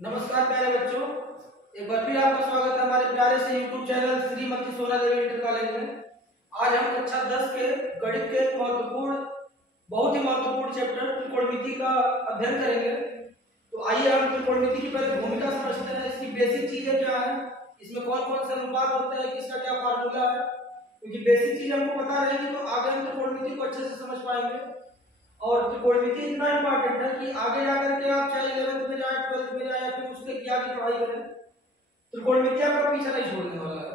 नमस्कार प्यारे बच्चों, एक बार फिर आपका स्वागत है हमारे प्यारे से YouTube चैनल श्रीमती सोना देवी इंटर कॉलेज में। आज हम कक्षा 10 के गणित के बहुत ही महत्वपूर्ण चैप्टर त्रिकोणमिति का अध्ययन करेंगे। तो आइए हम त्रिकोणमिति की पहले भूमिका समझते हैं, इसकी बेसिक चीजें क्या है, इसमें कौन कौन से अनुपात होते हैं, किसका क्या फार्मूला है। क्योंकि बेसिक चीज हमको पता रहेगी तो आगे हम त्रिकोणमिति को अच्छे से समझ पाएंगे। और त्रिकोणमिति इतना इंपॉर्टेंट है कि आगे जाकर के आप चाहे 11th में जाए 12th में जाए या फिर उसके क्या की पढ़ाई करें, त्रिकोणमिति आपका पीछा नहीं छोड़ने वाला है।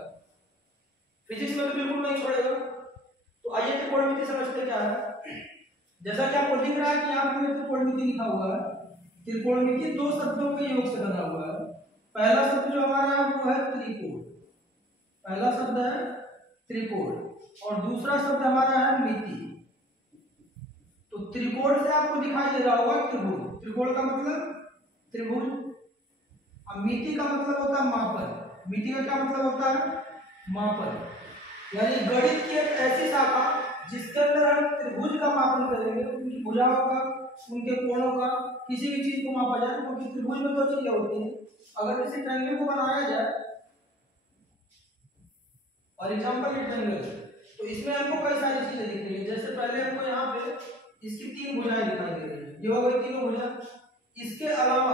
फिजिक्स में तो बिल्कुल नहीं छोड़ेगा। तो आइए त्रिकोणमिति समझते क्या है। जैसा कि आपको दिख रहा है कि यहाँ पे त्रिकोणमिति लिखा हुआ है। त्रिकोणमिति दो शब्दों के योग से बना हुआ है। पहला शब्द जो हमारा है वो है त्रिकोण, पहला शब्द है त्रिकोण, और दूसरा शब्द हमारा है मिति। तो त्रिकोण से आपको दिखाई दे रहा होगा त्रिभुज, त्रिकोण का मतलब त्रिभुज। अब मिति का मतलब होता है मापन, मिति का क्या मतलब होता है मापन। यानी गणित की एक ऐसी शाखा जिसके अंदर हम त्रिभुज का मापन करेंगे, उनकी भुजाओं का, उनके कोणों का, किसी भी चीज को मापा जाए। क्योंकि तो त्रिभुज में दो चीजें होती हैं। अगर किसी ट्रायंगल को बनाया जाए, फॉर एग्जांपल ये ट्रायंगल, तो इसमें हमको कई सारी चीजें दिख रही है। जैसे पहले हमको यहाँ पे इसकी तीन भुजाएं दिखाई दे रही है, ये हो गई तीनों भुजा। इसके अलावा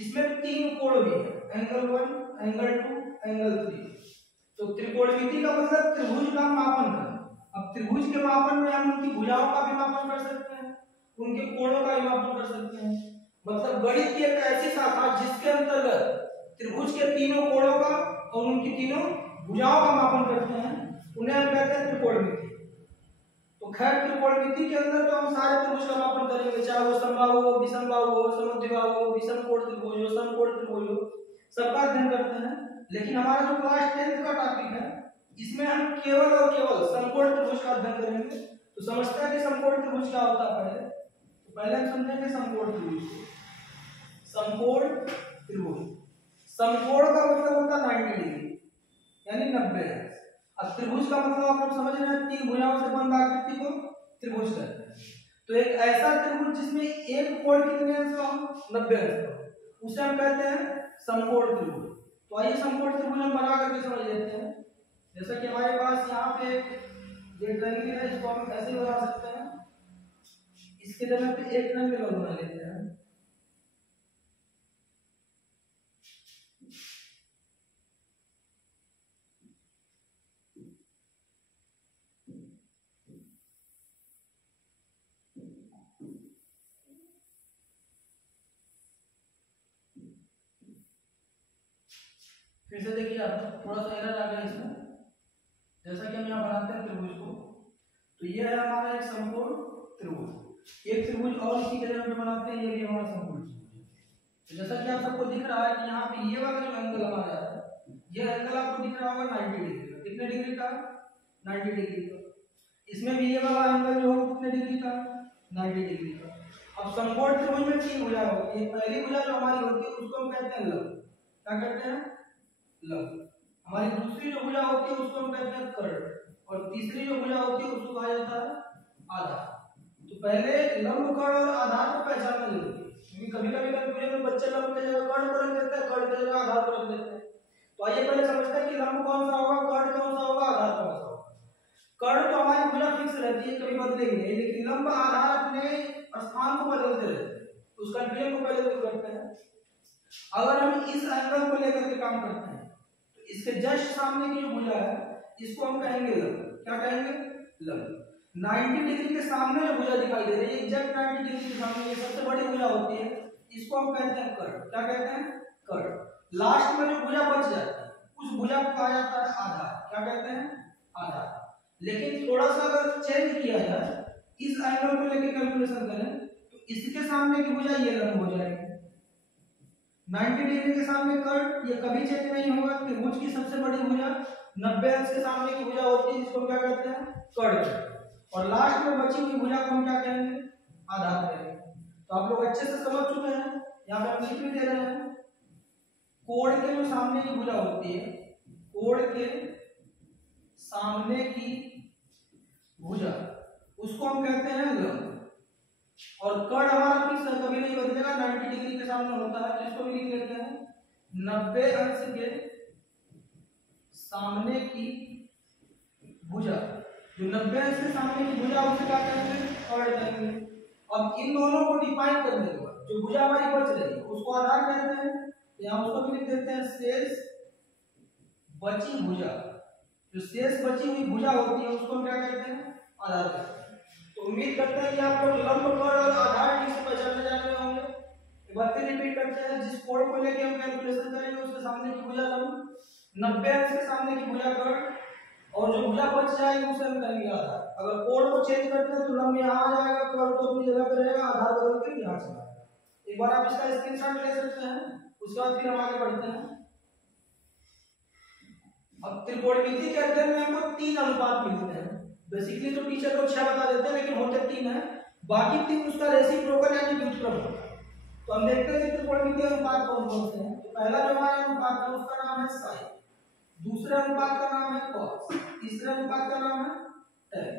इसमें तीन कोण भी है, एंगल 1, एंगल 2, एंगल 3। तो त्रिकोणमिति का मतलब त्रिभुज का मापन करना। अब त्रिभुज के मापन में हम उनकी भुजाओं का भी मापन कर सकते हैं, उनके कोणों का भी मापन कर सकते हैं। मतलब गणित की एक ऐसी शाखा जिसके अंतर्गत त्रिभुज के तीनों कोणों का और उनकी तीनों भुजाओं का मापन करते हैं, उन्हें हम कहते हैं त्रिकोणमिति। तो खैर त्रिकोणमिति के अंदर तो हम सारे त्रिभुज का मापन करेंगे, चाहे वो समबाहु हो, विषमबाहु हो, समद्विबाहु हो, विषमकोण त्रिभुज हो, समकोण त्रिभुज हो, सबका अध्ययन करते हैं। लेकिन हमारा जो क्लास 10th का टॉपिक है, इसमें हम केवल और केवल समकोण त्रिभुज का अध्ययन करेंगे। तो समझते हैं कि समकोण त्रिभुज क्या होता है। पहले हम समझेंगे समकोण त्रिभुज को। समकोण त्रिभुज, समकोण का मतलब होता है 90 डिग्री, यानी 90 है। अब त्रिभुज का मतलब आप लोग समझ रहे हैं, तीन भुजाओं से बंद आकृति को त्रिभुज कहते हैं। तो एक ऐसा त्रिभुज जिसमें एक कोण कितने अंश का हो, 90 अंश का, उसे हम कहते हैं समकोण त्रिभुज। तो आइए समकोण त्रिभुज हम बना करके समझ लेते हैं। जैसा कि हमारे पास यहाँ पे ये ट्रायंगल है, इसको हम ऐसे बना सकते हैं। इसके जगह पे एक ट्रायंगल और बना लेते हैं। फिर से देखिए, आप थोड़ा सा एरर आ गया इसमें। जैसा कि हम यहाँ बनाते हैं त्रिभुज को, तो ये है हमारा एक समकोण त्रिभुज। एक त्रिभुज और इसी के जगह पे बनाते हैं, ये भी हमारा समकोण त्रिभुज। तो जैसा कि आप सबको दिख रहा है कि यहाँ पे ये वाला जो एंगल हमारा है, ये एंगल आपको दिख रहा होगा 90 डिग्री का। कितने डिग्री का? 90 डिग्री का। इसमें भी ये वाला एंगल जो है कितने डिग्री का? 90 डिग्री का। अब समकोण त्रिभुज में तीन भुजा होती है। पहली भुजा जो हमारी होती है उसको हम कहते हैं लंब। क्या कहते हैं? लंब। हमारी दूसरी जो भुजा होती है उसको हम कहते हैं कर्ण, और तीसरी जो भुजा होती है उसको कहा जाता है आधार। तो पहले लंब, कर्ण और आधार को पहचानना जरूरी है, क्योंकि कभी कभी कंफ्यूजन में बच्चे लंब की जगह कर्ण को रख देते हैं, कर्ण की जगह आधार को रख देते हैं। तो आइए पहले समझते हैं कि लंब कौन सा होगा, कर्ण कौन सा होगा, आधार कौन सा होगा। कर्ण तो हमारी भुजा फिक्स रहती है, कभी बदलेगी नहीं, लेकिन लंब आधार अपने स्थान को बदलते रहते हैं। तो उस कंफ्यूजन को पहले दूर करते हैं। अगर हम इस एंगल को लेकर के काम करते हैं, इसके जस्ट सामने की जो भुजा है इसको हम कहेंगे लंब। क्या कहेंगे? लंब। 90 डिग्री के सामने जो भुजा दिखाई दे रही है, एग्जैक्ट 90 डिग्री के सामने ये सबसे बड़ी भुजा होती है, इसको हम कहते हैं कर्ण। क्या कहते हैं? कर्ण। लास्ट में जो भुजा बच जाती है उस भुजा को कहा जाता है आधार। क्या कहते हैं? आधार। लेकिन थोड़ा सा अगर चेंज किया जाए, इस एंगल को लेकर कैलकुलेशन करें, तो इसके सामने की भुजा ये लंब हो जाएगी। 90 डिग्री के सामने कर्ण, ये कभी चेंज नहीं होगा। त्रिभुज की सबसे बड़ी भुजा 90 अंश के सामने की भुजा होती है, जिसको हम क्या कहते हैं? कर्ण। और लास्ट में बची हुई भुजा को हम क्या कहेंगे? आधार कहेंगे। तो आप लोग अच्छे से समझ चुके हैं। यहाँ पे हम लिख भी दे रहे हैं, कोण के जो सामने की भुजा होती है, कोण के सामने की भुजा, उसको हम कहते हैं लंब। और कर्ण हमारा फिक्स है, कभी नहीं बदलेगा, 90 डिग्री के सामने होता है, तो इसको भी लिख लेते हैं 90 अंश के सामने की भुजा। जो 90 अंश के सामने की भुजा उसे क्या कहते हैं, कर्ण कहेंगे। अब इन दोनों को डिफाइन करने के बाद जो भुजा हमारी बच रही है उसको आधार कहते हैं, यहाँ उसको भी लिख देते हैं शेष बची भुजा। जो शेष बची हुई भुजा होती है उसको हम क्या कहते हैं, आधार कहते हैं। तो उम्मीद करते हैं कि आप लोग लंब कोण और आधार ठीक से पहचानने जाने होंगे। एक बार फिर रिपीट करते हैं, जिस कोण को लेके हम कैलकुलेशन करेंगे उसके सामने की भुजा लंब, 90 अंश के सामने की भुजा कर्ण, और जो भुजा बच जाएगी उसे हम कहेंगे आधार। अगर कोण को चेंज करते हैं तो लंब यहाँ आ जाएगा, कर्ण तो अपनी जगह पे रहेगा, आधार बदल के यहाँ चला जाएगा। एक बार आप इसका स्क्रीनशॉट ले सकते हैं, उसके बाद फिर हम आगे बढ़ते हैं। अब त्रिकोणमिति के अध्ययन में हमको 3 अनुपात मिलते हैं। बेसिकली तो टीचर लोग 6 बता देते हैं, लेकिन होते 3 हैं, बाकी 3 उसका रेसिप्रोकल यानी व्युत्क्रम होता है। तो हम देखते हैं कि त्रिकोणमिति अनुपात कौन कौन से हैं। तो पहला जो हमारा अनुपात है उसका नाम है साइन, दूसरे अनुपात का नाम है कॉस, तीसरे अनुपात का नाम है टेन।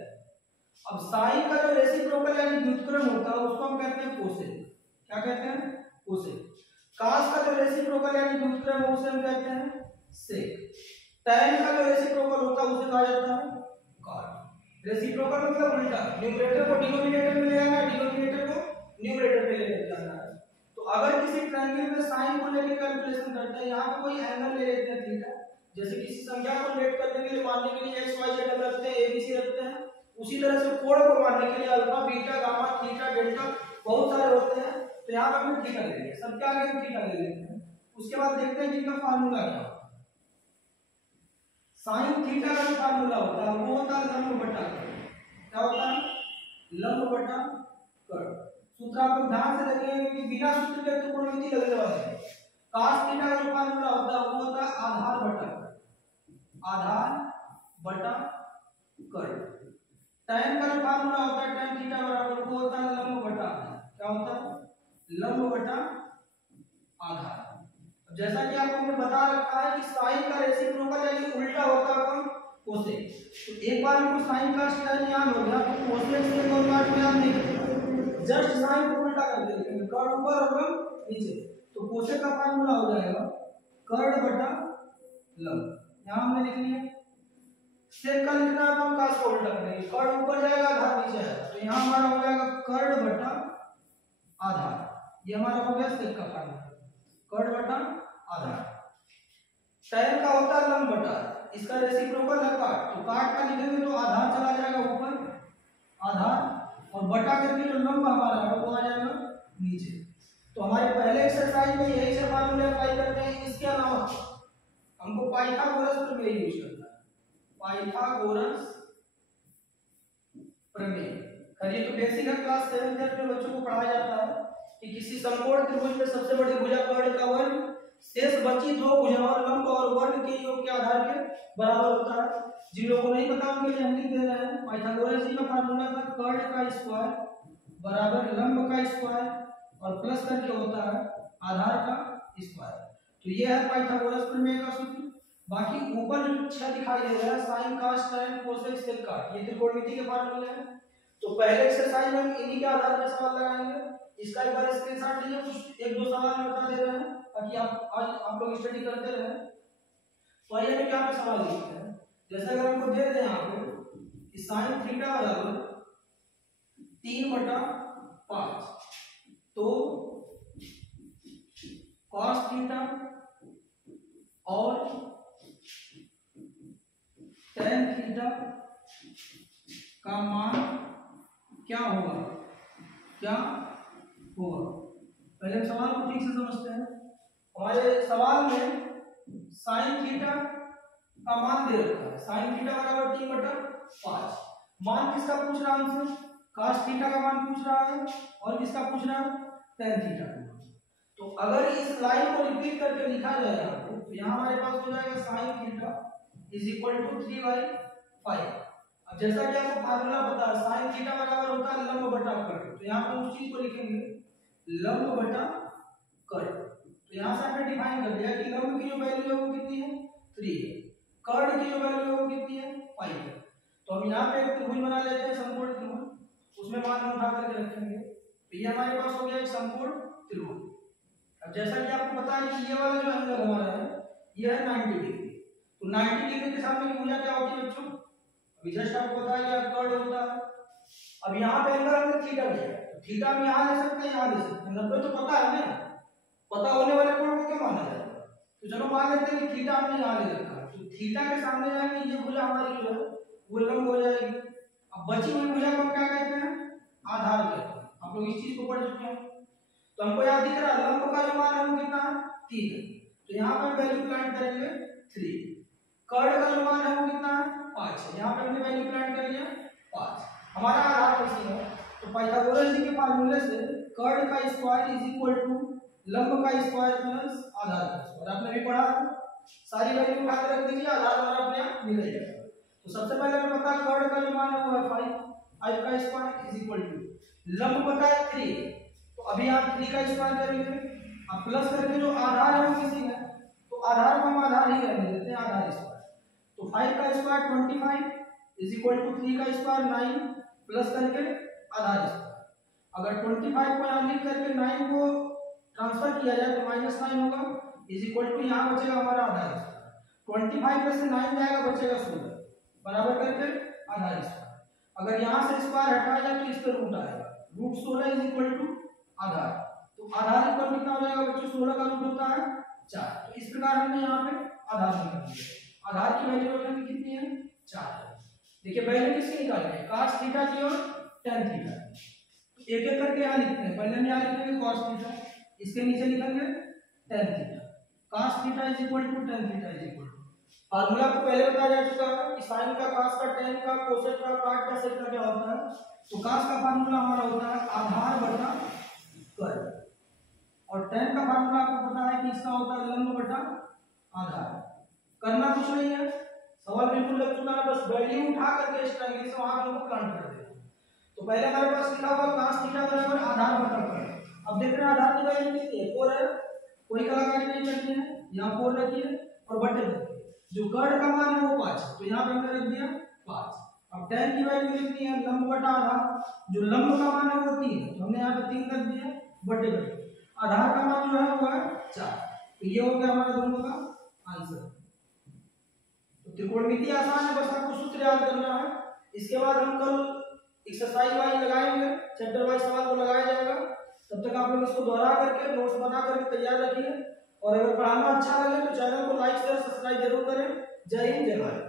अब साइन का जो रेसिप्रोकल यानी व्युत्क्रम होता है उसको हम कहते हैं कोसेक। क्या कहते हैं, कोसेक। कॉस का जो रेसिप्रोकल यानी व्युत्क्रम है उसे हम कहते हैं सेक। tan का जो रेसिप्रोकल होता है उसे कहा जाता है कॉट। रेसिप्रोकल मतलब उल्टा, न्यूमरेटर को डिनोमिनेटर में ले आना, डिनोमिनेटर को न्यूमरेटर में लेकर जाना है। तो अगर किसी ट्रायंगल में साइन को लेकर कैलकुलेशन करते हैं, यहाँ पे कोई एंगल ले लेते हैं थीटा, जैसे किसी संख्या को लेट करने के लिए मानने के लिए x y z रखते हैं, abc रखते हैं, उसी तरह से कोण को मानने के लिए alpha beta gamma theta delta बहुत सारे होते हैं। तो यहाँ पे हमने थीटा ले लिया, सबके आगे हम थीटा ले लेते हैं। उसके बाद देखते हैं कि इनका फार्मूला क्या होता है। साइन थीटा का जो फार्मूला होता है वो होता है लंब बटा कर्ण। क्या होता है, लंब बटा कर्ण। सूत्र आप लोग ध्यान से देखेंगे कि बिना सूत्र के त्रिकोणमिति लगने वाला है। cos थीटा का जो फार्मूला होता है वो होता है आधार बटा कर्ण, आधार बटा कर्ण। tan का जो फार्मूला होता है tan थीटा बराबर वो होता है लंब बटा आधार। क्या होता है, लंब बटा आधार। जैसा कि आपको हमने बता रखा है कि साइन का रेसिप्रोकल यानी उल्टा होता है कौन, कोसेक। तो एक बार हमको साइन का स्टाइल याद हो गया तो कोसेक से कौन पार्ट को याद नहीं करेंगे, जस्ट साइन को उल्टा करके लिखेंगे, कर्ण ऊपर और लंब नीचे। तो कोसेक का फार्मूला हो जाएगा कर्ण बटा लंब। यहां हमने लिख लिया। सेक का लिखना है तो हम cos को उल्टा करेंगे, कर्ण ऊपर जाएगा आधार नीचे आएगा, तो यहां हमारा हो जाएगा कर्ण बटा आधार। ये हमारा हो गया सेक का फार्मूला, कर्ण बटा आधार। tan का होता है लंब बटा, इसका रेसिप्रोकल है काट, तो काट का लिखेंगे तो आधार चला जाएगा ऊपर आधार, और बटा करके जो लंब हमारा है वो आ जाएगा नीचे। तो हमारे पहले एक्सरसाइज में यही से फार्मूले अप्लाई करते हैं। इसके अलावा हमको पाइथागोरस प्रमेय यूज करना है, पाइथागोरस प्रमेय। खैर ये तो बेसिक है, क्लास 7 में बच्चों को पढ़ाया जाता है कि किसी समकोण त्रिभुज में सबसे बड़ी भुजा कर्ण का वर्ग शेष बची दो भुजाओं लंब और वर्ग के योग के आधार के बराबर होता है। जिन लोगों को नहीं पता उनके लिए हम लिख दे रहे हैं। पाइथागोरस जी का फार्मूला था कर्ण का स्क्वायर बराबर लंब का स्क्वायर और प्लस करके होता है आधार का स्क्वायर। तो ये है पाइथागोरस प्रमेय का सूत्र। बाकी ऊपर जो 6 दिखाई दे रहा है sine cos tan cosec sec cot, ये त्रिकोणमिति के फार्मूले हैं। तो पहले एक्सरसाइज में हम इन्हीं के आधार पर सवाल लगाएंगे। इसका एक बार स्क्रीनशॉट लीजिए, कुछ 1-2 सवाल मैं बता दे रहे हैं ताकि आप लोग स्टडी करते रहे। तो आइए हम यहाँ पे सवाल लिखते हैं। जैसे अगर हमको दे दें यहाँ पे कि साइन थीटा बराबर 3/5, तो cos थीटा और tan थीटा का मान क्या होगा, क्या होगा। पहले हम सवाल को ठीक से समझते हैं। हमारे सवाल में साइन थीटा का मान दे रखा है, साइन थीटा बराबर 3/5। मान किसका पूछ रहा है हमसे, cos थीटा का मान पूछ रहा है, और किसका पूछ रहा है, tan थीटा का मान। तो अगर इस लाइन को रिपीट करके लिखा जाए यहाँ पे, तो यहाँ हमारे पास हो जाएगा sine theta is equal to 3/5। अब जैसा कि आपको फार्मूला पता है साइन थीटा बराबर होता है लंब बटा कर्ण, तो यहाँ पे उस चीज को लिखेंगे लंब बटा कर्ण। तो यहाँ से हमने डिफाइन कर दिया कि लंब की जो वैल्यू है वो कितनी है, 3 है, कर्ण की जो वैल्यू है वो कितनी है, 5 है। तो हम यहाँ पे एक त्रिभुज बना लेते हैं, समकोण त्रिभुज, उसमें मान हम उठा करके रखेंगे तो ये हमारे पास हो गया एक समकोण त्रिभुज। अब जैसा कि आपको पता है कि ये वाला जो एंगल हमारा है ये है 90 डिग्री। तो 90 डिग्री के सामने की भुजा क्या होती है बच्चों? अभी जस्ट आपको पता है कि कर्ड होता है। अब यहाँ पे एंगल हमने थीटा लिया, तो थीटा हम यहाँ ले सकते हैं, यहाँ ले सकते हैं। 90 तो पता है ना, पता होने वाले कोण को क्या माना जाएगा? तो चलो मान लेते हैं कि थीटा हमने यहाँ ले रखा है, तो थीटा के सामने जाएंगे ये भुजा हमारी जो है वो लंब हो जाएगी। अब बची हुई भुजा को हम क्या कहते हैं? आधार कहते हैं। आप लोग इस चीज को पढ़ चुके हैं। तो हमको याद दिख रहा है लंब का जो मान है वो कितना है? 3 है। तो यहाँ पे वैल्यू प्लांट करेंगे 3। कर्ड का जो मान है वो कितना है? 5 है। यहाँ पे हमने वैल्यू प्लांट कर लिया 5। हमारा आधार कैसे है? तो पाइथागोरस जी के फार्मूले से कर्ड का स्क्वायर इज इक्वल टू लंब का स्क्वायर प्लस आधार का स्क्वायर। आपने भी पढ़ा है, सारी वैल्यू उठा के रख दीजिए, आधार हमारा अपने आप निकल जाएगा। तो सबसे पहले हमें पता है कर्ड का जो मान है वो है 5 का स्क्वायर इज इक्वल टू लंब पता है 3, तो अभी आप 3 का स्क्वायर करेंगे, अब प्लस करके जो आधार है वो किसी है, तो आधार को हम आधार ही रहने देते हैं, आधार स्क्वायर। तो 5 का स्क्वायर 25 इज इक्वल टू 3 का स्क्वायर 9 प्लस करके आधार स्क्वायर। अगर 25 को यहाँ लिख करके 9 को ट्रांसफर किया जाए तो -9 होगा इज इक्वल टू यहाँ बचेगा हमारा आधार स्क्वायर। 25 में से 9 जाएगा बचेगा 16 बराबर करके आधार स्क्वायर। अगर यहाँ से स्क्वायर हटाया जाए तो इस पर रूट आएगा, रूट 16 इज इक्वल टू आधार। तो आधार इक्वल कितना हो जाएगा बच्चों? 16 का रूट होता है 4। तो इस प्रकार हमने यहाँ पे आधार निकाल दिया। आधार की वैल्यू रखेंगे कितनी है? 4 है। देखिए वैल्यू किसकी निकाल है? cos थीटा की और tan थीटा। एक एक करके यहाँ लिखते हैं। पहले हम यहाँ लिखेंगे cos थीटा, इसके नीचे लिखेंगे tan theta. cos theta is equal to tan theta is equal to, formula आपको पहले बताया जा चुका है कि sin का, cos का, tan का, कोसेक का, काट का, सेक का क्या होता है। तो cos का फार्मूला हमारा होता है आधार बटा कर्ड, और tan का फार्मूला आपको पता है कि इसका होता है लंब बटा आधार। करना कुछ नहीं है, सवाल बिल्कुल लग चुका है, बस वैल्यू उठा करके इस ट्रायंगल से वहां हमको प्लांट कर देना। तो पहले हमारे पास लिखा हुआ cos थीटा बराबर आधार बटा कर्ड। अब देख रहे हैं आधार की वैल्यू कितनी है? 4 है। कोई कलाकारी नहीं करनी है, यहाँ 4 रखिए और बटे रखिए। जो कर्ड का मान है वो 5 है, तो यहाँ पे हमने रख दिया 5। अब tan की वैल्यू कितनी है? लंब बटा आधार। जो लंब का मान है वो 3 है, तो हमने यहाँ पे 3 रख दिया बटे बटे। आधार का मान जो है वो है 4। तो ये हो गया हमारा दोनों का आंसर। तो त्रिकोणमिति आसान है, बस आपको सूत्र याद करना है। इसके बाद हम कल एक्सरसाइज वाइज लगाएंगे, चैप्टर वाइज सवाल को लगाया जाएगा। तब तक आप लोग इसको दोहरा करके नोट्स बना करके तैयार रखिए, और अगर पढ़ाना अच्छा लगे तो चैनल को लाइक शेयर सब्सक्राइब जरूर करें। जय हिंद, जय भारत।